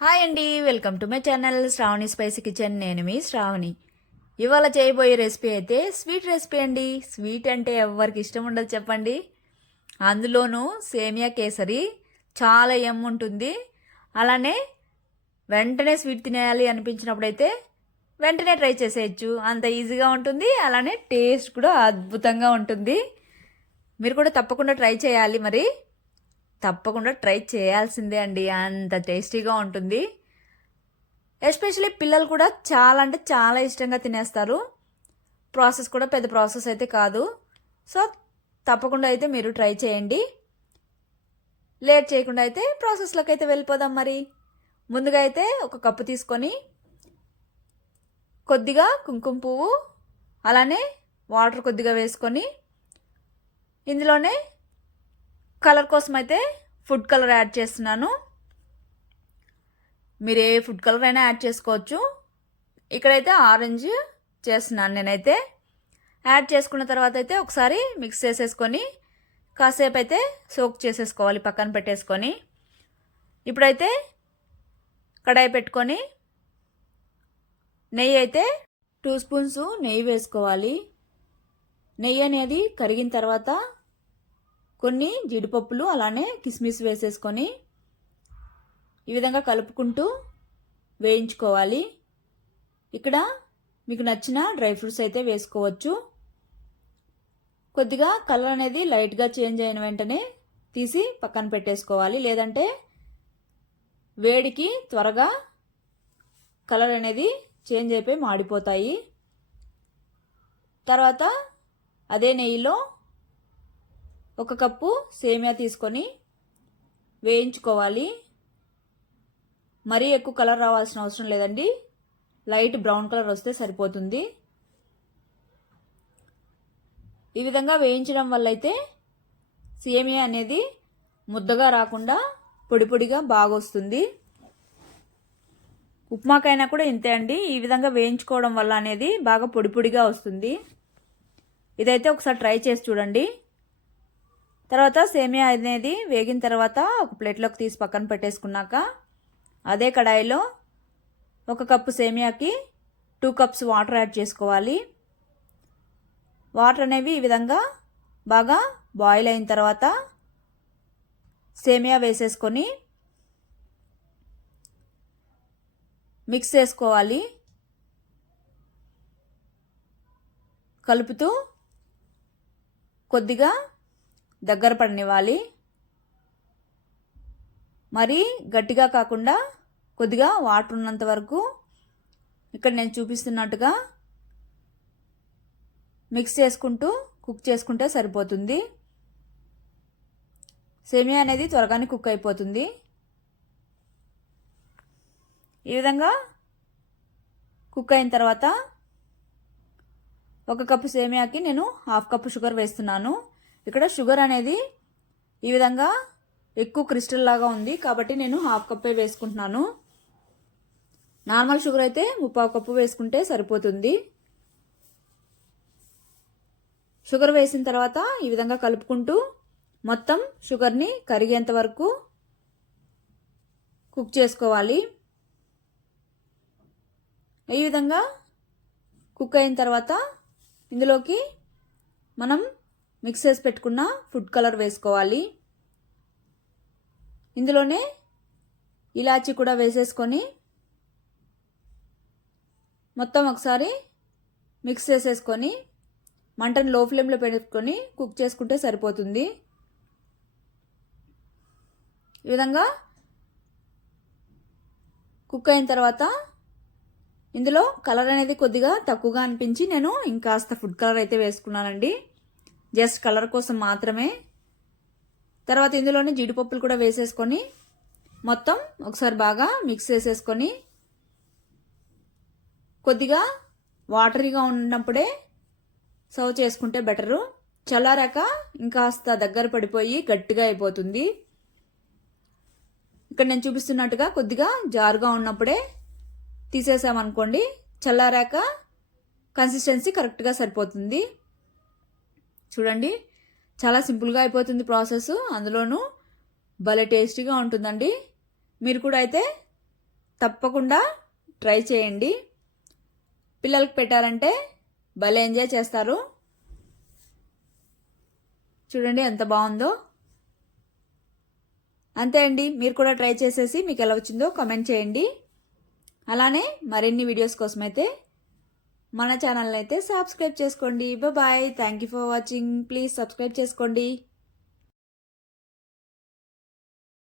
Hi అండి, welcome to my channel Sravani spicy kitchen. నేను మీ శ్రావణి. ఇవాళ చేయబోయే రెసిపీ అయితే స్వీట్ రెసిపీ అండి. స్వీట్ అంటే ఎవరికి ఇష్టం ఉండదు చెప్పండి. అందులోనూ సేమియా కేసరి చాలా ఉంటుంది. అలానే వెంటనే స్వీట్ తినేయాలి అనిపించినప్పుడు అయితే వెంటనే ట్రై చేసేయచ్చు. అంత ఈజీగా ఉంటుంది, అలానే టేస్ట్ కూడా అద్భుతంగా ఉంటుంది. మీరు కూడా తప్పకుండా ట్రై చేయాలి. మరి తప్పకుండా ట్రై చేయాల్సిందే అండి, అంత టేస్టీగా ఉంటుంది. ఎస్పెషలీ పిల్లలు కూడా చాలా అంటే చాలా ఇష్టంగా తినేస్తారు. ప్రాసెస్ కూడా పెద్ద ప్రాసెస్ అయితే కాదు. సో తప్పకుండా అయితే మీరు ట్రై చేయండి. లేట్ చేయకుండా అయితే ప్రాసెస్లోకి అయితే వెళ్ళిపోదాం. మరి ముందుగా అయితే ఒక కప్పు తీసుకొని కొద్దిగా కుంకుమ పువ్వు, అలానే వాటర్ కొద్దిగా వేసుకొని ఇందులోనే కలర్ కోసం అయితే ఫుడ్ కలర్ యాడ్ చేస్తున్నాను. మీరు ఏ ఫుడ్ కలర్ అయినా యాడ్ చేసుకోవచ్చు. ఇక్కడైతే ఆరెంజ్ చేస్తున్నాను నేనైతే. యాడ్ చేసుకున్న తర్వాత అయితే ఒకసారి మిక్స్ చేసేసుకొని కాసేపు అయితే సోక్ చేసేసుకోవాలి, పక్కన పెట్టేసుకొని. ఇప్పుడైతే కడాయి పెట్టుకొని నెయ్యి అయితే 2 స్పూన్స్ నెయ్యి వేసుకోవాలి. నెయ్యి అనేది కరిగిన తర్వాత కొన్ని జీడిపప్పులు అలానే కిస్మిస్ వేసేసుకొని ఈ విధంగా కలుపుకుంటూ వేయించుకోవాలి. ఇక్కడ మీకు నచ్చిన డ్రై ఫ్రూట్స్ అయితే వేసుకోవచ్చు. కొద్దిగా కలర్ అనేది లైట్గా చేంజ్ అయిన వెంటనే తీసి పక్కన పెట్టేసుకోవాలి, లేదంటే వేడికి త్వరగా కలర్ అనేది చేంజ్ అయిపోయి మాడిపోతాయి. తర్వాత అదే నెయ్యిలో 1 కప్పు సేమియా తీసుకొని వేయించుకోవాలి. మరీ ఎక్కువ కలర్ రావాల్సిన అవసరం లేదండి, లైట్ బ్రౌన్ కలర్ వస్తే సరిపోతుంది. ఈ విధంగా వేయించడం వల్ల అయితే సేమియా అనేది ముద్దగా రాకుండా పొడి పొడిగా బాగా వస్తుంది. ఉప్మాకైనా కూడా ఇంతే అండి, ఈ విధంగా వేయించుకోవడం వల్ల అనేది బాగా పొడి పొడిగా వస్తుంది. ఇదైతే ఒకసారి ట్రై చేసి చూడండి. తర్వాత సేమియా అనేది వేగిన తర్వాత ఒక ప్లేట్లోకి తీసి పక్కన పెట్టేసుకున్నాక అదే కడాయిలో 1 కప్పు సేమియాకి 2 కప్స్ వాటర్ యాడ్ చేసుకోవాలి. వాటర్ అనేవి ఈ విధంగా బాగా బాయిల్ అయిన తర్వాత సేమియా వేసేసుకొని మిక్స్ చేసుకోవాలి. కలుపుతూ కొద్దిగా దగ్గర పడనివ్వాలి. మరి గట్టిగా కాకుండా కొద్దిగా వాటర్ ఉన్నంత వరకు ఇక్కడ నేను చూపిస్తున్నట్టుగా మిక్స్ చేసుకుంటూ కుక్ చేసుకుంటే సరిపోతుంది. సేమియా అనేది త్వరగానే కుక్ అయిపోతుంది. ఈ విధంగా కుక్ అయిన తర్వాత 1 కప్పు సేమియాకి నేను 1/2 కప్పు షుగర్ వేస్తున్నాను. ఇక్కడ షుగర్ అనేది ఈ విధంగా ఎక్కువ క్రిస్టల్ లాగా ఉంది కాబట్టి నేను 1/2 కప్పే వేసుకుంటున్నాను. నార్మల్ షుగర్ అయితే 3/4 కప్పు వేసుకుంటే సరిపోతుంది. షుగర్ వేసిన తర్వాత ఈ విధంగా కలుపుకుంటూ మొత్తం షుగర్ని కరిగేంత వరకు కుక్ చేసుకోవాలి. ఈ విధంగా కుక్ అయిన తర్వాత ఇందులోకి మనం మిక్స్ చేసి పెట్టుకున్న ఫుడ్ కలర్ వేసుకోవాలి. ఇందులోనే ఇలాచీ కూడా వేసేసుకొని మొత్తం ఒకసారి మిక్స్ చేసేసుకొని మంటను లో ఫ్లేమ్లో పెట్టుకొని కుక్ చేసుకుంటే సరిపోతుంది. ఈ విధంగా కుక్ అయిన తర్వాత ఇందులో కలర్ అనేది కొద్దిగా తక్కువగా అనిపించి నేను ఇంకాస్త ఫుడ్ కలర్ అయితే వేసుకున్నానండి, జస్ట్ కలర్ కోసం మాత్రమే. తర్వాత ఇందులోనే జీడిపప్పులు కూడా వేసేసుకొని మొత్తం ఒకసారి బాగా మిక్స్ చేసేసుకొని కొద్దిగా వాటరీగా ఉన్నప్పుడే సర్వ్ చేసుకుంటే బెటరు. చల్లారాక ఇంకాస్త దగ్గర పడిపోయి గట్టిగా అయిపోతుంది. ఇక్కడ నేను చూపిస్తున్నట్టుగా కొద్దిగా జారుగా ఉన్నప్పుడే తీసేసామనుకోండి, చల్లారాక కన్సిస్టెన్సీ కరెక్ట్గా సరిపోతుంది. చూడండి, చాలా సింపుల్గా అయిపోతుంది ప్రాసెస్, అందులోనూ భలే టేస్టీగా ఉంటుందండి. మీరు కూడా అయితే తప్పకుండా ట్రై చేయండి. పిల్లలకి పెట్టారంటే భలే ఎంజాయ్ చేస్తారు. చూడండి ఎంత బాగుందో. అంతే అండి, మీరు కూడా ట్రై చేసేసి మీకు ఎలా వచ్చిందో కామెంట్ చేయండి. అలానే మరిన్ని వీడియోస్ కోసం అయితే మన ఛానల్ని అయితే సబ్స్క్రైబ్ చేసుకోండి. Bye. Thank you for watching. Please subscribe చేసుకోండి.